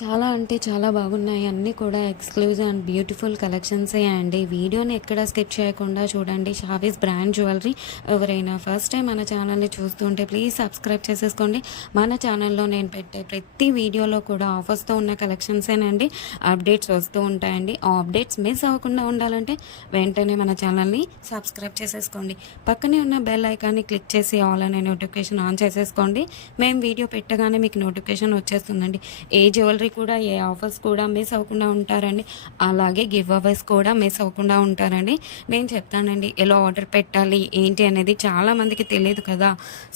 చాలా అంటే చాలా బాగున్నాయి. అన్నీ కూడా ఎక్స్‌క్లూజివ్ అండ్ బ్యూటిఫుల్ కలెక్షన్సే అండి. వీడియోని ఎక్కడ స్కిప్ చేయకుండా చూడండి. Shavis brand jewellery. ఎవరైనా ఫస్ట్ టైం మన ఛానల్‌ని చూస్తుంటే ప్లీజ్ సబ్స్క్రైబ్ చేసేసుకోండి. మన ఛానల్‌లో నేను పెట్టే ప్రతి వీడియోలో కూడా ఆఫర్స్‌తో ఉన్న కలెక్షన్సేనండి అప్డేట్స్ వస్తూ ఉంటాయండి. ఆ అప్డేట్స్ మిస్ అవ్వకుండా ఉండాలంటే వెంటనే మన ఛానల్‌ని సబ్స్క్రైబ్ చేసేసుకోండి. పక్కనే ఉన్న బెల్ ఐకాన్ని క్లిక్ చేసి ఆల్ అనే నోటిఫికేషన్ ఆన్ చేసేసుకోండి. మేము వీడియో పెట్టగానే మీకు నోటిఫికేషన్ వచ్చేస్తుందండి. ఏ జ్యువెలరీ కూడా ఏ ఆఫర్స్ కూడా మిస్ అవ్వకుండా ఉంటారండి. అలాగే గివ్ అవేస్ కూడా మిస్ అవ్వకుండా ఉంటారండి. నేను చెప్తానండి ఎలా ఆర్డర్ పెట్టాలి ఏంటి అనేది చాలామందికి తెలియదు కదా.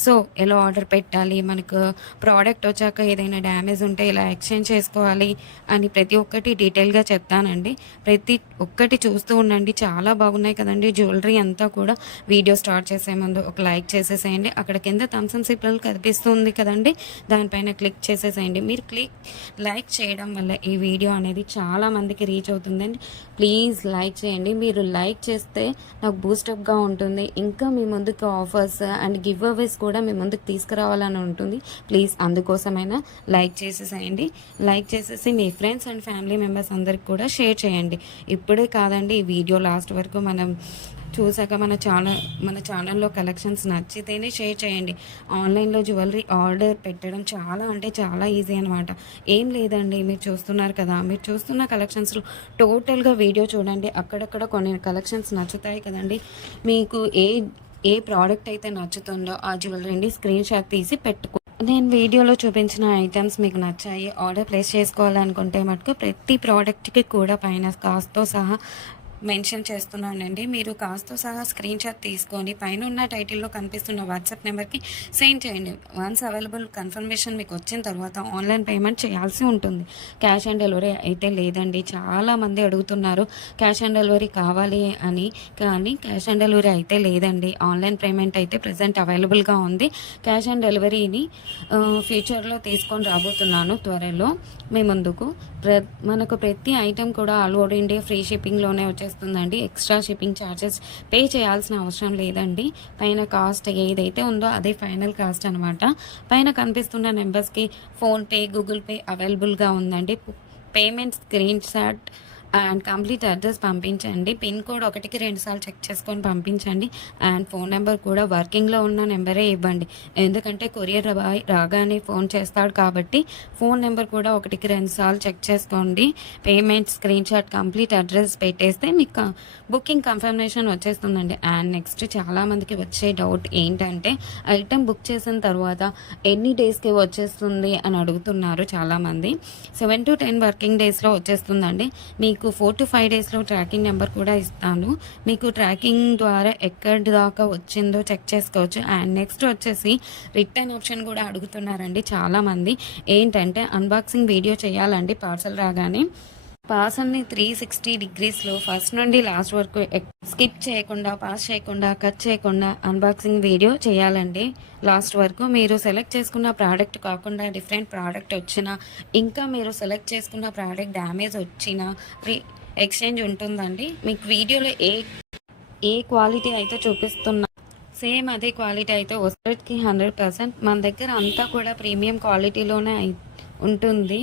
సో ఎలా ఆర్డర్ పెట్టాలి, మనకు ప్రోడక్ట్ వచ్చాక ఏదైనా డ్యామేజ్ ఉంటే ఎలా ఎక్స్చేంజ్ చేసుకోవాలి అని ప్రతి ఒక్కటి డీటెయిల్గా చెప్తానండి. ప్రతి ఒక్కటి చూస్తూ ఉండండి. చాలా బాగున్నాయి కదండి జ్యువెలరీ అంతా కూడా. వీడియో స్టార్ట్ చేసే ముందు ఒక లైక్ చేసేసేయండి. అక్కడ కింద థమ్స్ అప్ సింబల్ కనిపిస్తుంది కదండి, దానిపైన క్లిక్ చేసేసేయండి. మీరు లైక్ చేయడం వల్ల ఈ వీడియో అనేది చాలా మందికి రీచ్ అవుతుందండి. ప్లీజ్ లైక్ చేయండి. మీరు లైక్ చేస్తే నాకు బూస్టప్గా ఉంటుంది. ఇంకా మీ ముందుకు ఆఫర్స్ అండ్ గివ్ అవేస్ కూడా మీ ముందుకు తీసుకురావాలని ఉంటుంది. ప్లీజ్ అందుకోసమైనా లైక్ చేసేసేయండి. లైక్ చేసేసి మీ ఫ్రెండ్స్ అండ్ ఫ్యామిలీ మెంబర్స్ అందరికి కూడా షేర్ చేయండి. ఇప్పుడే కాదండి, ఈ వీడియో లాస్ట్ వరకు మనం చూసాక మన ఛానల్లో కలెక్షన్స్ నచ్చితేనే షేర్ చేయండి. ఆన్లైన్లో జ్యువెలరీ ఆర్డర్ పెట్టడం చాలా అంటే చాలా ఈజీ అనమాట. ఏం లేదండి, మీరు చూస్తున్నారు కదా, మీరు చూస్తున్న కలెక్షన్స్లో టోటల్గా వీడియో చూడండి. అక్కడక్కడ కొన్ని కలెక్షన్స్ నచ్చుతాయి కదండి. మీకు ఏ ప్రోడక్ట్ అయితే నచ్చుతుందో ఆ జ్యువెలరీని స్క్రీన్ షాట్ తీసి పెట్టుకో. నేను వీడియోలో చూపించిన ఐటమ్స్ మీకు నచ్చాయి, ఆర్డర్ ప్లేస్ చేసుకోవాలనుకుంటే మటుకు ప్రతి ప్రోడక్ట్కి కూడా పైన కాస్ట్తో సహా మెన్షన్ చేస్తున్నానండి. మీరు కాస్ట్తో సహా స్క్రీన్ షాట్ తీసుకొని పైన ఉన్న టైటిల్లో కనిపిస్తున్న వాట్సాప్ నెంబర్కి సెండ్ చేయండి. వన్స్ అవైలబుల్ కన్ఫర్మేషన్ మీకు వచ్చిన తర్వాత ఆన్లైన్ పేమెంట్ చేయాల్సి ఉంటుంది. క్యాష్ ఆన్ డెలివరీ అయితే లేదండి. చాలామంది అడుగుతున్నారు క్యాష్ ఆన్ డెలివరీ కావాలి అని, కానీ క్యాష్ ఆన్ డెలివరీ అయితే లేదండి. ఆన్లైన్ పేమెంట్ అయితే ప్రజెంట్ అవైలబుల్గా ఉంది. క్యాష్ ఆన్ డెలివరీని ఫ్యూచర్లో తీసుకొని రాబోతున్నాను త్వరలో మీ ముందుకు. మనకు ప్రతి ఐటెం కూడా ఆల్ ఓవర్ ఇండియా ఫ్రీ షిప్పింగ్లోనే వచ్చేస్తుందండి. ఎక్స్ట్రా షిప్పింగ్ ఛార్జెస్ పే చేయాల్సిన అవసరం లేదండి. పైన కాస్ట్ ఏదైతే ఉందో అదే ఫైనల్ కాస్ట్ అనమాట. పైన కనిపిస్తున్న నెంబర్స్కి ఫోన్పే, గూగుల్ పే అవైలబుల్గా ఉందండి. Payment screen shot and complete address పంపించండి. పిన్ కోడ్ 1కి 2 సార్లు చెక్ చేసుకొని పంపించండి. అండ్ ఫోన్ నెంబర్ కూడా వర్కింగ్లో ఉన్న నెంబరే ఇవ్వండి. ఎందుకంటే కొరియర్ బాయ్ రాగానే ఫోన్ చేస్తాడు కాబట్టి ఫోన్ నెంబర్ కూడా 1కి 2 సార్లు చెక్ చేసుకోండి. Payment screen shot complete address పెట్టేస్తే మీకు బుకింగ్ కన్ఫర్మేషన్ వచ్చేస్తుందండి. అండ్ నెక్స్ట్ చాలామందికి వచ్చే డౌట్ ఏంటంటే ఐటెం బుక్ చేసిన తర్వాత ఎన్ని డేస్కి వచ్చేస్తుంది అని అడుగుతున్నారు చాలామంది. 7 to 10 వర్కింగ్ డేస్లో వచ్చేస్తుందండి. మీకు 4 to 5 డేస్లో ట్రాకింగ్ నెంబర్ కూడా ఇస్తాను. మీకు ట్రాకింగ్ ద్వారా ఎక్కడి దాకా వచ్చిందో చెక్ చేసుకోవచ్చు. అండ్ నెక్స్ట్ వచ్చేసి రిటర్న్ ఆప్షన్ కూడా అడుగుతున్నారండి చాలామంది. ఏంటంటే అన్బాక్సింగ్ వీడియో చేయాలండి పార్సల్ రాగానే. పార్సల్ని 360 డిగ్రీస్లో ఫస్ట్ నుండి లాస్ట్ వరకు స్కిప్ చేయకుండా, పాస్ చేయకుండా, కట్ చేయకుండా అన్బాక్సింగ్ వీడియో చేయాలండి లాస్ట్ వరకు. మీరు సెలెక్ట్ చేసుకున్న ప్రోడక్ట్ కాకుండా డిఫరెంట్ ప్రోడక్ట్ వచ్చినా, ఇంకా మీరు సెలెక్ట్ చేసుకున్న ప్రోడక్ట్ డ్యామేజ్ వచ్చినా ఎక్స్చేంజ్ ఉంటుందండి. మీకు వీడియోలో ఏ క్వాలిటీ అయితే చూపిస్తున్నా సేమ్ అదే క్వాలిటీ అయితే వస్తుంది 100%. మన దగ్గర అంతా కూడా ప్రీమియం క్వాలిటీలోనే ఉంటుంది.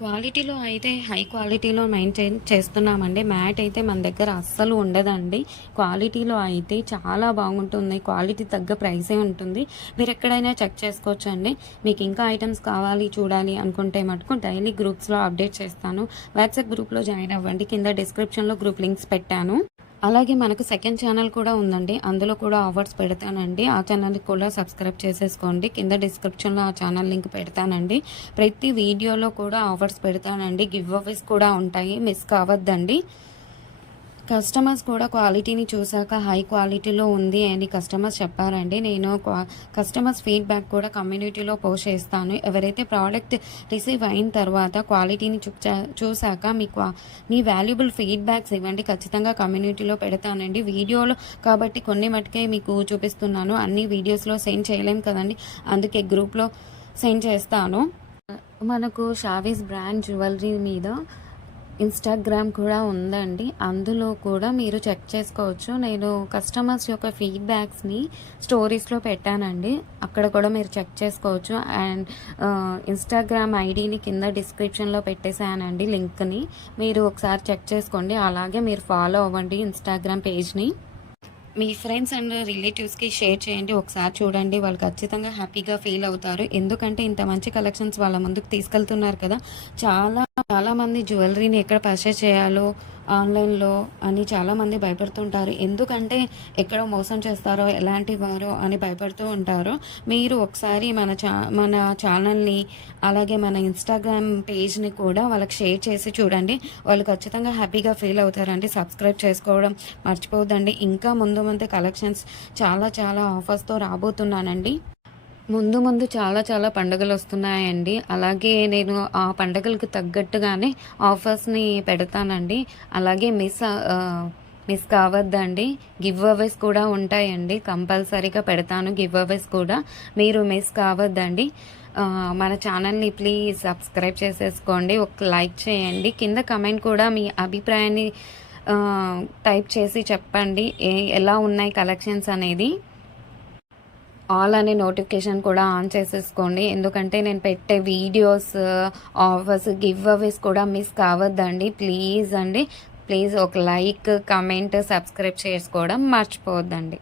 క్వాలిటీలో అయితే హై క్వాలిటీలో మెయింటైన్ చేస్తున్నామండి. మ్యాట్ అయితే మన దగ్గర అస్సలు ఉండదండి. క్వాలిటీలో అయితే చాలా బాగుంటుంది. క్వాలిటీ తగ్గ ప్రైసే ఉంటుంది. మీరు ఎక్కడైనా చెక్ చేసుకోవచ్చు అండి. మీకు ఇంకా ఐటమ్స్ కావాలి చూడాలి అనుకుంటే మటుకు డైలీ గ్రూప్స్లో అప్డేట్ చేస్తాను. వాట్సాప్ గ్రూప్లో జాయిన్ అవ్వండి. కింద డిస్క్రిప్షన్లో గ్రూప్ లింక్స్ పెట్టాను. అలాగే మనకు సెకండ్ ఛానల్ కూడా ఉందండి. అందులో కూడా ఆఫర్స్ పెడతానండి. ఆ ఛానల్కి కూడా సబ్స్క్రైబ్ చేసేసుకోండి. కింద డిస్క్రిప్షన్లో ఆ ఛానల్ లింక్ పెడతానండి. ప్రతి వీడియోలో కూడా ఆఫర్స్ పెడతానండి. గివ్ అవేస్ కూడా ఉంటాయి, మిస్ కావద్దండి. కస్టమర్స్ కూడా క్వాలిటీని చూసాక హై క్వాలిటీలో ఉంది అని కస్టమర్స్ చెప్పారండి. నేను కస్టమర్స్ ఫీడ్బ్యాక్ కూడా కమ్యూనిటీలో పోస్ట్ చేస్తాను. ఎవరైతే ప్రోడక్ట్ రిసీవ్ అయిన తర్వాత క్వాలిటీని చూసాక మీ వాల్యుబుల్ ఫీడ్బ్యాక్స్ ఇవ్వండి. ఖచ్చితంగా కమ్యూనిటీలో పెడతానండి. వీడియోలో కాబట్టి కొన్ని మటుకే మీకు చూపిస్తున్నాను. అన్ని వీడియోస్లో సెండ్ చేయలేం కదండి, అందుకే గ్రూప్లో సెండ్ చేస్తాను. మనకు షావీస్ బ్రాండ్ జ్యువెలరీ మీద ఇన్‌స్టాగ్రామ్ కూడా ఉందండి. అందులో కూడా మీరు చెక్ చేసుకోవచ్చు. నేను కస్టమర్స్ యొక్క ఫీడ్‌బ్యాక్స్‌ని స్టోరీస్‌లో పెట్టానండి. అక్కడ కూడా మీరు చెక్ చేసుకోవచ్చు. అండ్ ఇన్‌స్టాగ్రామ్ ఐడీని కింద డిస్క్రిప్షన్‌లో పెట్టేసానండి లింక్‌ని. మీరు ఒకసారి చెక్ చేసుకోండి. అలాగే మీరు ఫాలో అవ్వండి ఇన్‌స్టాగ్రామ్ పేజ్‌ని. మీ ఫ్రెండ్స్ అండ్ రిలేటివ్స్‌కి షేర్ చేయండి. ఒకసారి చూడండి. వాళ్ళు ఖచ్చితంగా హ్యాపీగా ఫీల్ అవుతారు. ఎందుకంటే ఇంత మంచి కలెక్షన్స్ వాళ్ళ ముందుకు తీసుకెళ్తున్నారు కదా! చాలామంది జ్యువెలరీని ఎక్కడ పర్చేస్ చేయాలో ఆన్‌లైన్‌లో అని చాలామంది భయపడుతుంటారు. ఎందుకంటే ఎక్కడ మోసం చేస్తారో, ఎలాంటి వారో అని భయపడుతూ ఉంటారు. మీరు ఒకసారి మన ఛానల్‌ని అలాగే మన ఇన్‌స్టాగ్రామ్ పేజ్‌ని కూడా వాళ్ళకి షేర్ చేసి చూడండి. వాళ్ళు ఖచ్చితంగా హ్యాపీగా ఫీల్ అవుతారండి. సబ్స్క్రైబ్ చేసుకోవడం మర్చిపోవద్దండి. ఇంకా ముందు ముందు కలెక్షన్స్ చాలా ఆఫర్స్‌తో రాబోతున్నానండి. ముందు చాలా పండుగలొస్తున్నాయండి. అలాగే నేను ఆ పండగలకు తగ్గట్టుగానే ఆఫర్స్‌ని పెడతానండి. అలాగే మిస్ కావద్దండి. గివ్ అవేస్ కూడా ఉంటాయండి. కంపల్సరీగా పెడతాను గివ్ అవేస్ కూడా. మీరు మిస్ కావద్దండి. మన ఛానల్‌ని ప్లీజ్ సబ్స్క్రైబ్ చేసేసుకోండి. ఒక లైక్ చేయండి. కింద కమెంట్ కూడా మీ అభిప్రాయాన్ని టైప్ చేసి చెప్పండి. ఎలా ఉన్నాయి కలెక్షన్స్ అనేది. ఆల్ అనే నోటిఫికేషన్ కూడా ఆన్ చేసేసుకోండి. ఎందుకంటే నేను పెట్టే వీడియోస్, ఆఫర్స్, గివ్ అవేస్ కూడా మిస్ కావద్దండి. ప్లీజ్ అండి. ప్లీజ్ ఒక లైక్, కమెంట్, సబ్స్క్రైబ్ చేసుకోవడం మర్చిపోవద్దండి.